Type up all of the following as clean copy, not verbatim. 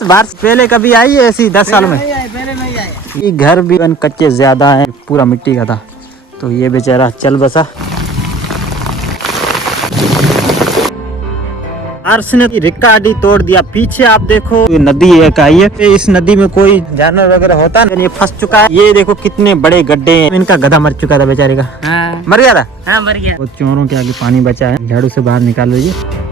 बारिश पहले कभी आई है ऐसी 10 साल में? पहले नहीं आए। ये घर भी कच्चे ज्यादा है, पूरा मिट्टी का था, तो ये बेचारा चल बसा। बारिश ने रिक्का आदि तोड़ दिया। पीछे आप देखो नदी है का, ये इस नदी में कोई जानवर वगैरह होता नहीं, ये फंस चुका है। ये देखो कितने बड़े गड्ढे हैं। इनका गधा मर चुका था बेचारे का। हाँ। मर गया था। हाँ, मर गया। वो चोरों के आगे पानी बचा है, झाड़ू से बाहर निकाल लीजिए।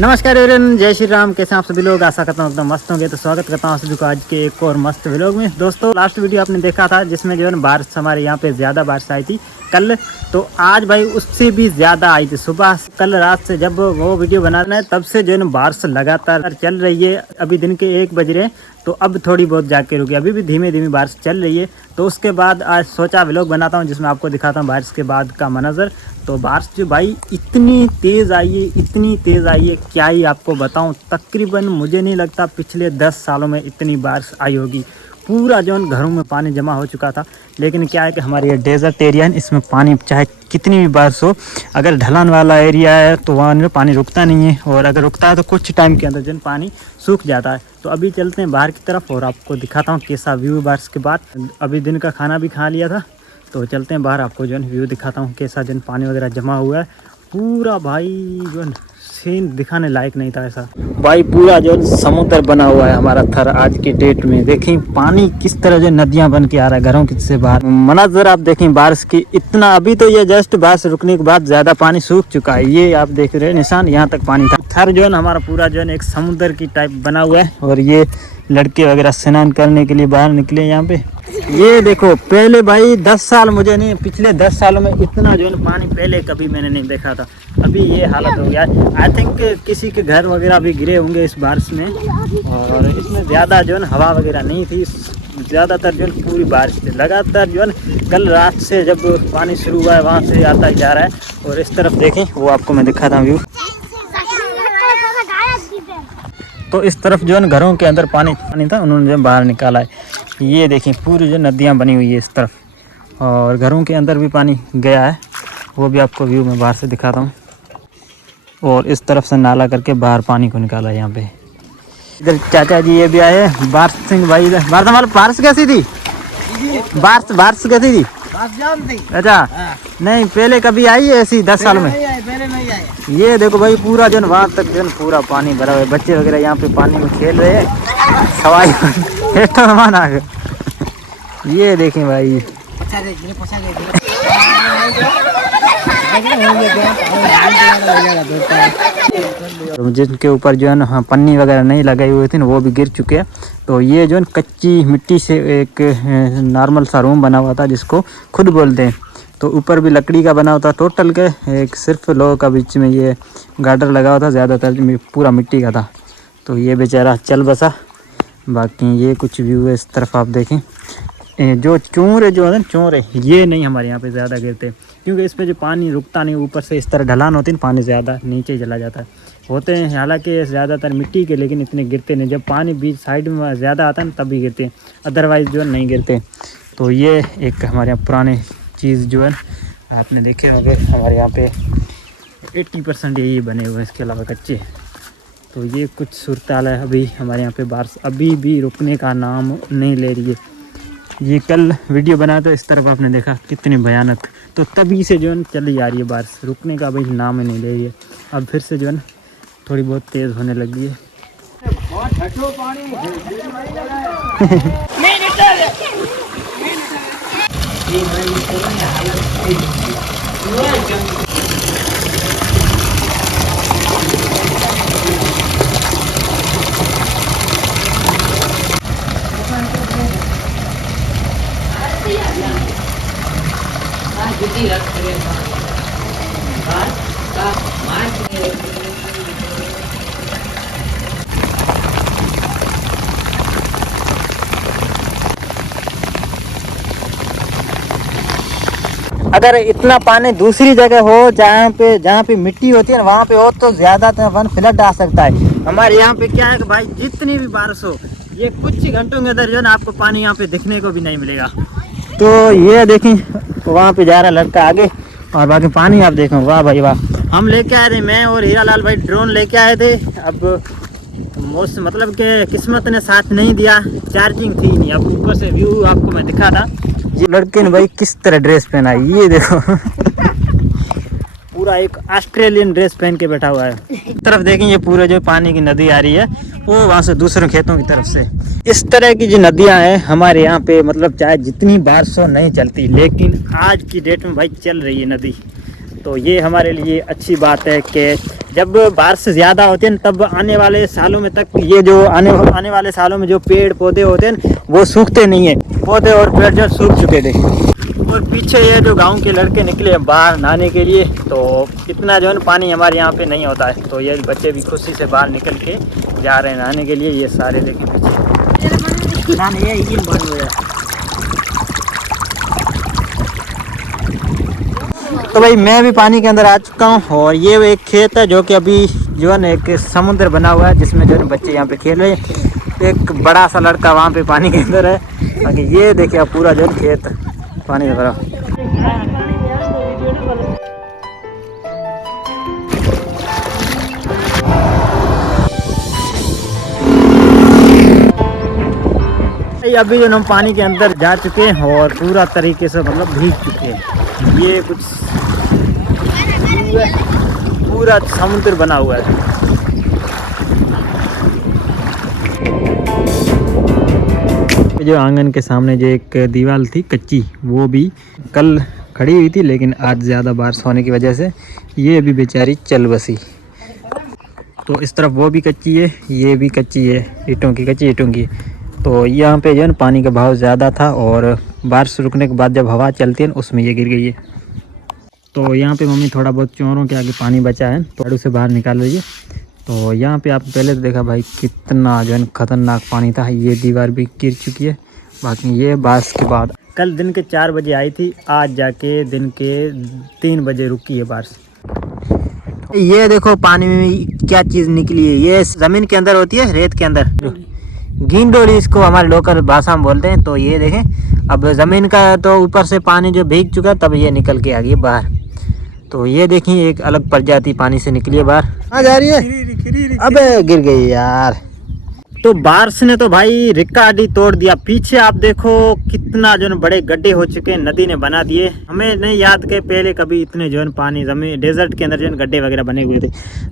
नमस्कार एवरीवन, जय श्री राम। कैसे आप सभी लोग? आशा करता हूँ एकदम मस्त होंगे। तो स्वागत करता हूँ सभी को आज के एक और मस्त व्लॉग में। दोस्तों लास्ट वीडियो आपने देखा था जिसमें जो है ना बारिश हमारे यहाँ पे ज़्यादा बारिश आई थी कल, तो आज भाई उससे भी ज़्यादा आई थी सुबह। कल रात से जब वो वीडियो बनाना है तब से जो है ना बारिश लगातार चल रही है। अभी दिन के 1 बज रहे हैं, तो अब थोड़ी बहुत जाके रुकी, अभी भी धीमे धीमे बारिश चल रही है। तो उसके बाद आज सोचा व्लॉग बनाता हूँ जिसमें आपको दिखाता हूँ बारिश के बाद का मंजर। तो बारिश जो भाई इतनी तेज़ आई है, इतनी तेज़ आई है, क्या ही आपको बताऊँ। तकरीबन मुझे नहीं लगता पिछले 10 सालों में इतनी बारिश आई होगी। पूरा जो है घरों में पानी जमा हो चुका था। लेकिन क्या है कि हमारे ये डेजर्ट एरिया है, इसमें पानी चाहे कितनी भी बारिश हो, अगर ढलान वाला एरिया है तो वहाँ में पानी रुकता नहीं है, और अगर रुकता है तो कुछ टाइम के अंदर जो है पानी सूख जाता है। तो अभी चलते हैं बाहर की तरफ और आपको दिखाता हूँ कैसा व्यू बारिश के बाद। अभी दिन का खाना भी खा लिया था, तो चलते हैं बाहर, आपको जो है व्यू दिखाता हूँ कैसा जो पानी वगैरह जमा हुआ है। पूरा भाई जो है सीन दिखाने लायक नहीं था ऐसा। भाई पूरा जो समुद्र बना हुआ है हमारा थर आज की डेट में। देखें पानी किस तरह जो नदियां बन के आ रहा है घरों से बाहर। मंजर आप देखें बारिश की, इतना अभी तो ये जस्ट बारिश रुकने के बाद ज्यादा पानी सूख चुका है। ये आप देख रहे हैं निशान, यहाँ तक पानी था। थर जो है हमारा पूरा जो है एक समुद्र की टाइप बना हुआ है, और ये लड़के वगैरह स्नान करने के लिए बाहर निकले यहाँ पे। ये देखो पहले भाई 10 साल, मुझे नहीं, पिछले 10 सालों में इतना जो है पानी पहले कभी मैंने नहीं देखा था। अभी ये हालत हो गया है। आई थिंक किसी के घर वगैरह भी गिरे होंगे इस बारिश में, और इसमें ज़्यादा जो है हवा वगैरह नहीं थी। ज़्यादातर जो है पूरी बारिश थी लगातार जो है। कल रात से जब पानी शुरू हुआ है वहाँ से आता ही जा रहा है। और इस तरफ देखें, वो आपको मैं दिखाता हूँ व्यू। तो इस तरफ जो है घरों के अंदर पानी था, उन्होंने जो बाहर निकाला है। ये देखें पूरी जो नदियाँ बनी हुई है इस तरफ, और घरों के अंदर भी पानी गया है, वो भी आपको व्यू में बाहर से दिखाता हूँ। और इस तरफ से नाला करके बाहर पानी को निकाला है यहाँ पे। इधर चाचा जी ये भी आए हैं, बारिश सिंह भाई। इधर बारिश कैसी थी? बारिश कैसी थी? अच्छा, नहीं पहले कभी आई है ऐसी 10 साल में? पहले नहीं आए। ये देखो भाई पूरा जो वहाँ तक जो पूरा पानी भरा हुआ है। बच्चे वगैरह यहाँ पे पानी में खेल रहे हैं, सवाई मेहमान आ गए। ये देखें भाई, जिनके ऊपर जो है ना पन्नी वगैरह नहीं लगाई हुई थी ना, वो भी गिर चुके हैं। तो ये जो है कच्ची मिट्टी से एक नॉर्मल सा रूम बना हुआ था जिसको खुद बोलते हैं। तो ऊपर भी लकड़ी का बना हुआ था, टोटल के एक सिर्फ लोगों का बीच में ये गार्डर लगा हुआ था, ज़्यादातर पूरा मिट्टी का था। तो ये बेचारा चल बसा। बाकी ये कुछ व्यू है इस तरफ आप देखें। जो चोर है चोर है, ये नहीं हमारे यहाँ पे ज़्यादा गिरते, क्योंकि इस पर जो पानी रुकता नहीं, ऊपर से इस तरह ढलान होती है, पानी ज़्यादा नीचे चला जाता है। होते हैं हालांकि ज़्यादातर मिट्टी के, लेकिन इतने गिरते नहीं। जब पानी बीच साइड में ज़्यादा आता है तब भी गिरते हैं, अदरवाइज़ जो है नहीं गिरते। तो ये एक हमारे यहाँ पुराने चीज़ जो है आपने देखे होंगे, हमारे यहाँ पे 80% यही बने हुए हैं, इसके अलावा कच्चे। तो ये कुछ सूरत हाल है अभी हमारे यहाँ पे। बारिश अभी भी रुकने का नाम नहीं ले रही है। ये कल वीडियो बनाया तो इस तरफ आपने देखा कितनी भयानक, तो तभी से जो है चली जा रही है बारिश, रुकने का अभी नाम ही नहीं ले रही है। अब फिर से जो है थोड़ी बहुत तेज़ होने लगी है। अगर इतना पानी दूसरी जगह हो जहाँ पे मिट्टी होती है ना, वहाँ पे हो तो ज़्यादा फ्लड आ सकता है। हमारे यहाँ पे क्या है कि भाई जितनी भी बारिश हो, ये कुछ ही घंटों के अंदर जो है ना आपको पानी यहाँ पे दिखने को भी नहीं मिलेगा। तो ये देखें वहाँ पे जा रहा लड़का आगे, और बाकी पानी आप देखो, वाह भाई वाह। हम लेके आए थे, मैं और हीरालाल भाई ड्रोन लेके आए थे। अब मौसम मतलब कि किस्मत ने साथ नहीं दिया, चार्जिंग थी नहीं। अब ऊपर से व्यू आपको मैं दिखा था। ये लड़के ने भाई किस तरह ड्रेस पहना है, ये देखो पूरा एक ऑस्ट्रेलियन ड्रेस पहन के बैठा हुआ है। इस तरफ देखेंगे पूरे जो पानी की नदी आ रही है वो वहाँ से दूसरे खेतों की तरफ से। इस तरह की जो नदियाँ हैं हमारे यहाँ पे, मतलब चाहे जितनी बारिश हो नहीं चलती, लेकिन आज की डेट में भाई चल रही है नदी। तो ये हमारे लिए अच्छी बात है कि जब बारिश ज़्यादा होती है तब आने वाले सालों में तक ये जो आने वाले सालों में जो पेड़ पौधे होते हैं वो सूखते नहीं हैं। पौधे और पेड़ जो सूख चुके थे। और पीछे ये जो गांव के लड़के निकले बाहर नहाने के लिए, तो इतना जो है पानी हमारे यहाँ पे नहीं होता है। तो ये बच्चे भी खुशी से बाहर निकल के जा रहे हैं नहाने के लिए। ये सारे देखें पीछे नहाने ये बंद हो गया। तो भाई मैं भी पानी के अंदर आ चुका हूँ और ये एक खेत है जो कि अभी जो है ना एक समुद्र बना हुआ है जिसमें जो है बच्चे यहाँ पे खेल रहे हैं। एक बड़ा सा लड़का वहाँ पे पानी के अंदर है। बाकी ये देखिए पूरा जो है खेत पानी में भरा। अभी जो हम पानी के अंदर जा चुके हैं और पूरा तरीके से मतलब भीग चुके हैं। ये कुछ पूरा समुद्र बना हुआ है। जो आंगन के सामने जो एक दीवार थी कच्ची, वो भी कल खड़ी हुई थी, लेकिन आज ज़्यादा बारिश होने की वजह से ये अभी बेचारी चल बसी। तो इस तरफ वो भी कच्ची है, ये भी कच्ची है, ईंटों की, कच्ची ईंटों की। तो यहाँ पे जो है ना पानी का बहाव ज़्यादा था और बारिश रुकने के बाद जब हवा चलती है उसमें ये गिर गई है। तो यहाँ पे मम्मी थोड़ा बहुत चोरों के आगे पानी बचा है तो उसे बाहर निकाल रही है। तो यहाँ पे आप पहले तो देखा भाई कितना जो है खतरनाक पानी था। ये दीवार भी गिर चुकी है। बाकी ये बारिश के बाद कल दिन के 4 बजे आई थी, आज जाके दिन के 3 बजे रुकी है बारिश। ये देखो पानी में क्या चीज़ निकली है, ये ज़मीन के अंदर होती है, रेत के अंदर, गींडोली इसको हमारे लोकल भाषा में बोलते हैं। तो ये देखें अब ज़मीन का तो ऊपर से पानी जो भीग चुका तब ये निकल के आ गई बाहर। तो ये देखिए एक अलग प्रजाति पानी से निकली है बाहर। आ जा रही है, अबे गिर गई यार। तो बारिश ने तो भाई रिकॉर्ड ही तोड़ दिया। पीछे आप देखो कितना जो है बड़े गड्ढे हो चुके हैं, नदी ने बना दिए। हमें नहीं याद के पहले कभी इतने जो है पानी जमीन डेजर्ट के अंदर जो है गड्ढे वगैरह बने हुए थे।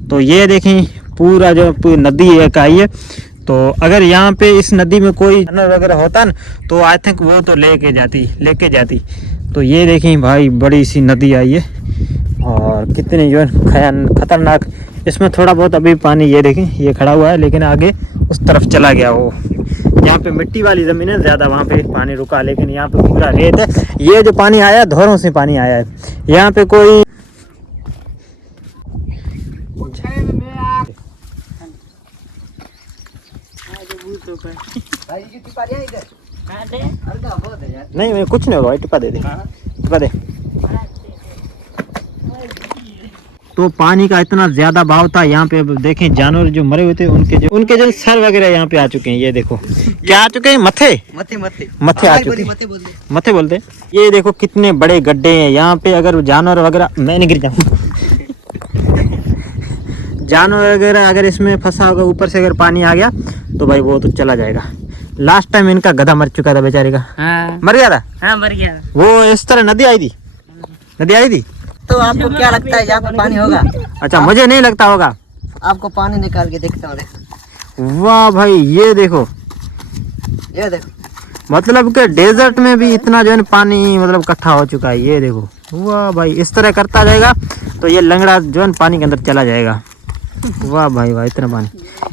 तो ये देखें पूरा जो पूरी नदी एक आई है। तो अगर यहाँ पे इस नदी में कोई जानवर वगैरह होता ना तो आई थिंक वो तो लेके जाती। तो ये देखें भाई बड़ी सी नदी आई है और कितनी जो है खतरनाक। इसमें थोड़ा बहुत अभी पानी ये देखें ये खड़ा हुआ है, लेकिन आगे उस तरफ चला गया। वो यहाँ पे मिट्टी वाली ज़मीन है ज़्यादा, वहाँ पे पानी रुका, लेकिन यहाँ पे पूरा रेत है। ये जो पानी आया धोरों से पानी आया है। यहाँ पे कोई नहीं, मैं कुछ नहीं होगा, टिपा दे, टिपा दे। तो पानी का इतना ज्यादा बहाव था यहाँ पे। देखें जानवर जो मरे हुए थे उनके जो सर वगैरह यहाँ पे आ चुके हैं। ये देखो क्या आ चुके हैं, मथे आ चुके हैं, मथे बोलते। ये देखो कितने बड़े गड्ढे हैं यहाँ पे। अगर जानवर वगैरह, मैं नहीं गिर जाऊँ जानवर वगैरह अगर इसमें फंसा होगा ऊपर से अगर पानी आ गया तो भाई वो तो चला जाएगा। लास्ट टाइम इनका गधा मर चुका था बेचारे का। हाँ। मर गया था। हाँ मर गया। वो इस तरह नदी आई थी। तो आपको क्या लगता है यहाँ पे पानी होगा? अच्छा मुझे नहीं लगता होगा। आपको पानी निकाल के देखता हूँ। वाह भाई ये देखो मतलब कि डेजर्ट में भी इतना जो है पानी मतलब इकट्ठा हो चुका है। ये देखो वाह भाई, इस तरह करता जाएगा तो ये लंगड़ा जो है पानी के अंदर चला जाएगा। वाह भाई वाह, इतना पानी,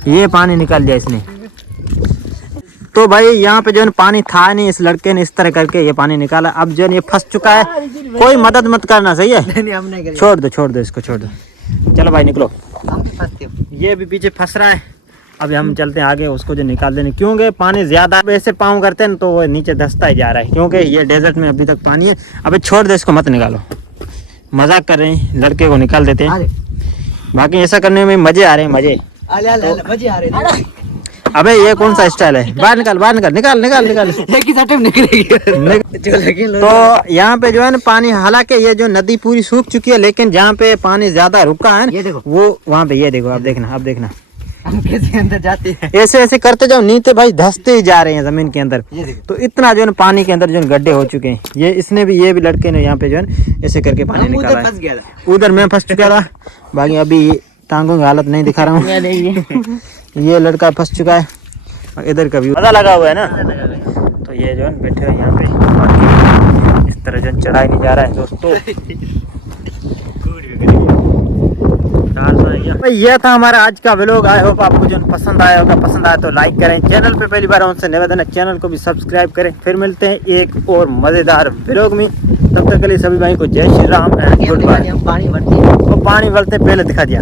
ये पानी निकाल दिया इसने। तो भाई यहाँ पे जो है पानी था नहीं, इस लड़के ने इस तरह करके ये पानी निकाला। अब जो है ये फंस चुका है, कोई मदद मत करना, सही है? नहीं, छोड़ दो इसको, छोड़ दो। चलो भाई निकलो। फंसते हो। ये भी पीछे फंस रहा है। अब हम चलते हैं आगे, उसको जो निकाल देने, क्योंकि पानी ज्यादा ऐसे पाँव करते हैं तो वो नीचे धंसता ही जा रहा है, क्योंकि ये डेजर्ट में अभी तक पानी है। अबे छोड़ दे इसको, मत निकालो, मजाक कर रहे हैं, लड़के को निकाल देते हैं। बाकी ऐसा करने में मजे आ रहे हैं, मजे। मजे आ रहे हैं। अबे ये कौन सा स्टाइल है? बाहर निकाल, बाहर निकाल, निकाल निकाल निकाल। एक ही सटे में निकलेगी जो लगे लो। तो यहाँ पे जो है ना पानी, हालांकि ये जो नदी पूरी सूख चुकी है, लेकिन जहाँ पे पानी ज्यादा रुका है ये देखो, वो वहाँ पे, ये देखो, आप देखना, आप देखना, हम कैसे अंदर जाते हैं। ऐसे ऐसे करते जाओ, नीचे भाई धंसते ही जा रहे हैं जमीन के अंदर। ये देखो, तो इतना जो है ना पानी के अंदर जो है गड्ढे हो चुके हैं। ये इसने भी, ये भी लड़के ने यहाँ पे जो है ऐसे करके पानी हम निकाला उधर है। फंस गया था। उधर मैं फंस चुका था, बाकी अभी टांगों की हालत नहीं दिखा रहा हूँ। ये लड़का फंस चुका है, और इधर का भी पता लगा हुआ है ना। तो ये जो है बैठे हुए यहाँ पे, बाकी इस तरह जो चढ़ाई नहीं जा रहा है दोस्तों। भाई ये था हमारा आज का व्लॉग। आई होप आपको जो पसंद आया होगा। पसंद आया तो लाइक करें, चैनल पे पहली बार उनसे निवेदन है चैनल को भी सब्सक्राइब करें। फिर मिलते हैं एक और मजेदार व्लॉग में, तब तक के लिए सभी भाई को जय Shri Ram and goodbye. हम पानी भरते हैं। पानी भरते पहले दिखा दिया।